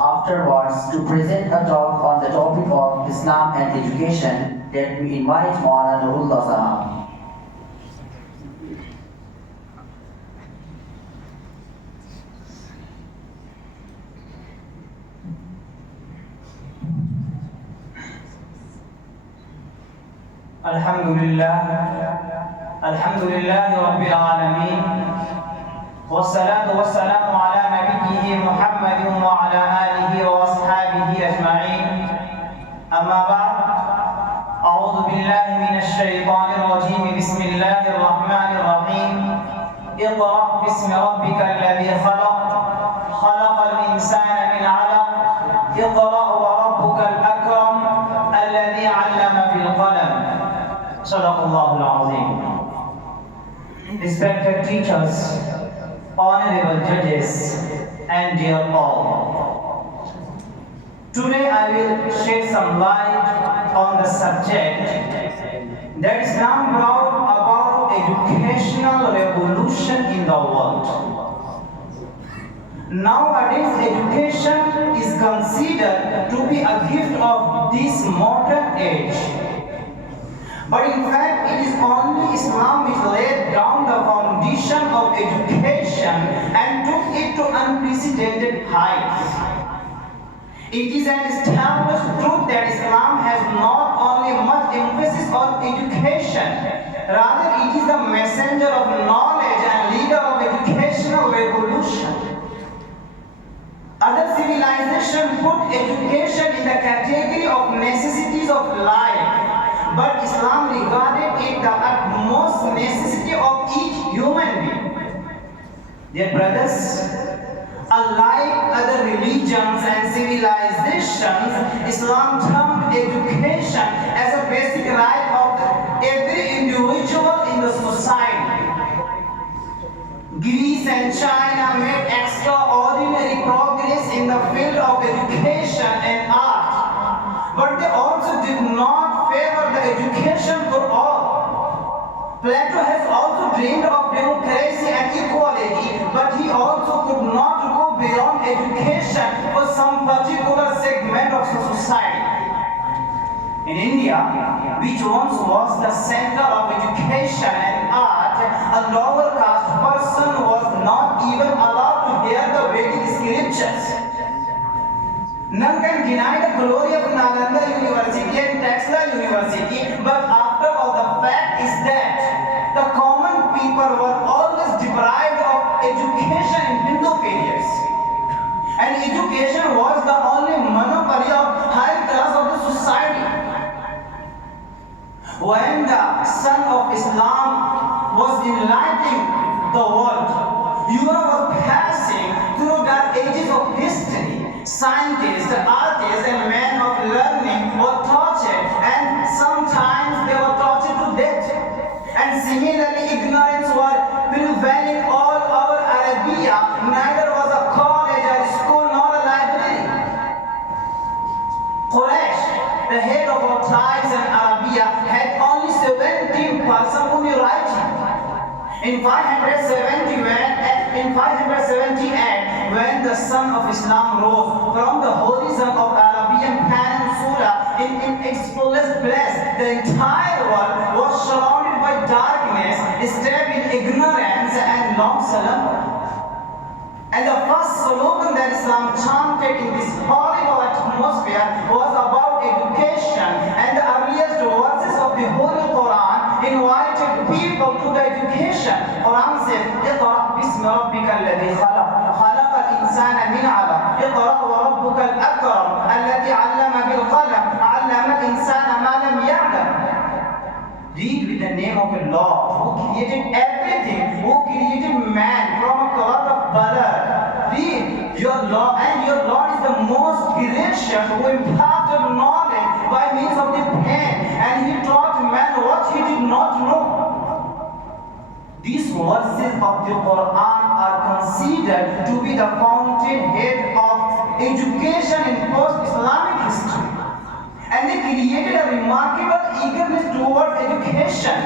Afterwards, to present a talk on the topic of Islam and education, let me invite Maulana Noorullah Saheb. Alhamdulillah Rabbil Alameen, wassalatu wassalamu ala nabiyyihi Muhammadin wa ala alihi wa ashabihi ajma'in. Amma ba'd, a'udhu billahi minash shaytanir rajim, bismillahir rahmanir rahim. Iqra' bismi rabbikal ladhi khalaq, khalaqal insana min 'alaq. Iqra' wa rabbukal akram, alladhi 'allama bil qalam. Sadaqallahul Azim. Respected teachers, honorable judges, and dear all. Today I will shed some light on the subject that Islam brought about educational revolution in the world. Nowadays, education is considered to be a gift of this modern age. But in fact, it is only Islam which laid down the foundation of education and took it to unprecedented heights. It is an established truth that Islam has not only much emphasis on education, rather it is the messenger of knowledge and leader of educational revolution. Other civilizations put education in the category of necessities of life. But Islam regarded it the utmost necessity of each human being. Dear brothers, unlike other religions and civilizations, Islam termed education as a basic right of every individual in the society. Greece and China made extraordinary progress in the field of education and art, but they also did not favor the education for all. Plato has also dreamed of democracy and equality, but he also could not go beyond education for some particular segment of the society. In India, which once was the center of education and art, a lower caste person was not even allowed to hear the Vedic scriptures. None can deny the glory of Nalanda University and Texla University, but after all, the fact is that the common people were always deprived of education in Hindu periods. And education was the only monopoly of high class of the society. When the sun of Islam was enlightening the world, Europe was passing through dark ages of history. Scientists, artists, and men of learning were tortured, and sometimes they were tortured to death. And similarly, ignorance was prevailing all over Arabia. Neither was a college, a school, nor a library. Quraysh, the head of all tribes in Arabia, had only 17 persons who knew writing. In 578, when the sun of Islam rose from the horizon of Arabian Peninsula in its fullest place, the entire world was surrounded by darkness, steeped in ignorance and long slumber. And the first slogan that Islam chanted in this horrible atmosphere was about education, and the earliest verses of the Holy Quran invited people to the education. Quran says, "Iqra' bismi rabbikal ladhi khalaq, khalaqal insana min 'alaq, iqra' wa rabbukal akram, alladhi 'allama bil qalam, 'allama al insana ma lam ya'lam." Read with the name of the Lord who created everything, who created man from a clot of blood. Read your Lord, and your Lord is the most gracious, who imparted knowledge by means of the pen, and he taught man what he did not know. These verses of the Quran are considered to be the fountainhead of education in post-Islamic history. And they created a remarkable eagerness towards education.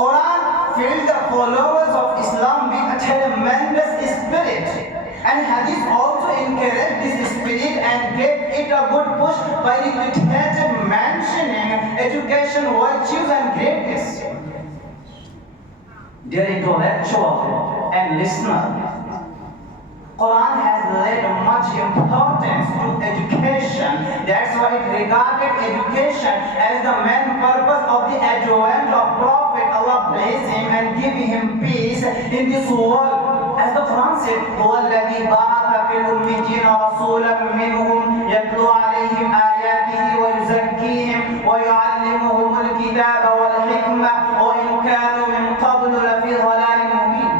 Quran filled the followers of Islam with a tremendous spirit, and Hadith also encouraged this spirit a good push by repeated mentioning education, virtues and greatness. Dear intellectual and listener, Quran has laid much importance to education. That's why it regarded education as the main purpose of the advent of Prophet. Allah bless him and give him peace in this world. As the Quran said, هو الذي بعث في الأميين رسولا منهم يتلو عليهم آياته ويزكيهم ويعلمهم الكتاب والحكمة وإن كانوا من قبل لفي ضلال مبين.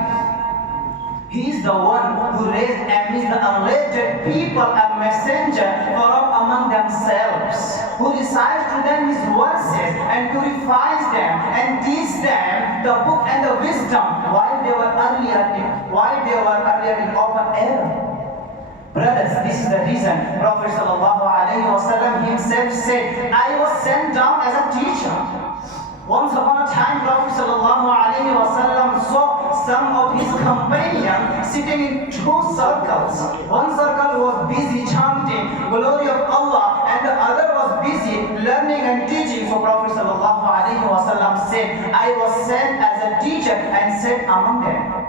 He is the one who raised amidst the unlettered people a messenger from among themselves, who recites to them his verses and purifies them and teaches them the book and the wisdom while they were earlier in open error. Brothers, this is the reason Prophet ﷺ himself said, I was sent down as a teacher. Once upon a time, Prophet ﷺ saw some of his companions sitting in two circles. One circle was busy chanting glory of Allah and the other was busy learning and teaching. So Prophet ﷺ said, I was sent as a teacher and sat among them.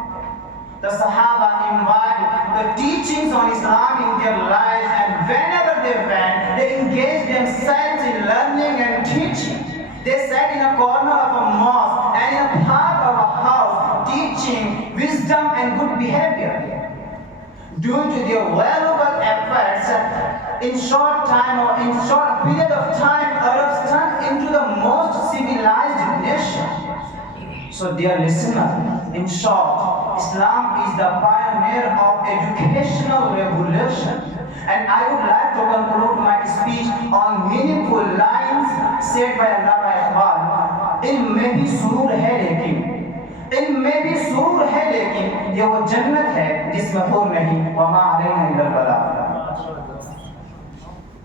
The Sahaba imbibed the teachings on Islam in their lives, and whenever they went, they engaged themselves in learning and teaching. They sat in a corner of a mosque and in a part of a house teaching wisdom and good behavior. Due to their valuable efforts, in short time or in short period of time, Arabs turned into the most civilized nation. So dear listener, in short, Islam is the pioneer of educational revolution. And I would like to conclude my speech on meaningful lines said by al-Akhar. इल्म में भी सुरूर है लेकिन ये वो जन्नत है जिसमें हुर नहीं वमा अलैना इल्लल बलाग.